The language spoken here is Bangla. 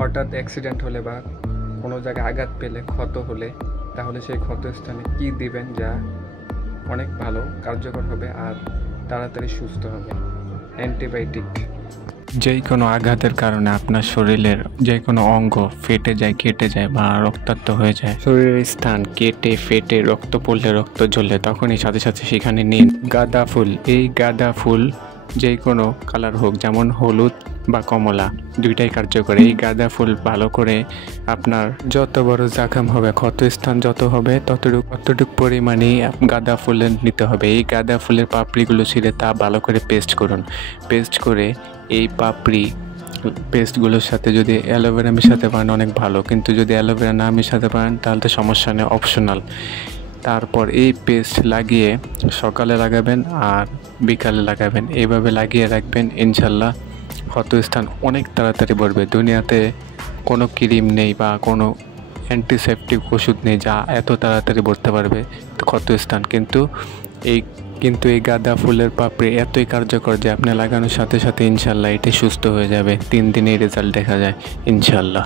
হঠাৎ অ্যাক্সিডেন্ট হলে বা কোনো জায়গায় আঘাত পেলে, ক্ষত হলে, তাহলে সেই ক্ষত স্থানে কী দিবেন যা অনেক ভালো কার্যকর হবে আর তাড়াতাড়ি সুস্থ হবে? অ্যান্টিবায়োটিক। যেই কোনো আঘাতের কারণে আপনার শরীরের যে কোনো অঙ্গ ফেটে যায়, কেটে যায় বা রক্তাক্ত হয়ে যায়, শরীরের স্থান কেটে ফেটে রক্ত পড়লে, রক্ত ঝরলে, তখনই সাথে সাথে সেখানে নিন গাঁদা ফুল। এই গাঁদা ফুল যেই কোনো কালার হোক, যেমন হলুদ বা কমলা, দুইটাই কার্যকর। এই গাঁদা ফুল ভালো করে আপনার যত বড় জখম হবে, ক্ষত স্থান যত হবে, ততটুকু পরিমাণেই গাঁদা ফুলের নিতে হবে। এই গাঁদা ফুলের পাপড়িগুলো ছিঁড়ে তা ভালো করে পেস্ট করুন। পেস্ট করে এই পাপড়ি পেস্টগুলোর সাথে যদি অ্যালোভেরা মেশাতে পারেন অনেক ভালো, কিন্তু যদি অ্যালোভেরা না মেশাতে পারেন তাহলে তো সমস্যা নেই, অপশনাল। তারপর এই পেস্ট লাগিয়ে সকালে লাগাবেন আর বিকালে লাগাবেন, এইভাবে লাগিয়ে রাখবেন। ইনশাল্লাহ ক্ষতস্থান অনেক তাড়াতাড়ি ভরবে। দুনিয়াতে কোনো ক্রিম নেই বা কোনো অ্যান্টিসেপটিক ওষুধ নেই যা এত তাড়াতাড়ি ভরতে পারবে ক্ষতস্থান, কিন্তু এই গাঁদা ফুলের পাপড়ি এতই কার্যকর যে আপনি লাগানোর সাথে সাথে ইনশাল্লাহ এটি সুস্থ হয়ে যাবে। 3 দিনেই রেজাল্ট দেখা যায় ইনশাল্লাহ।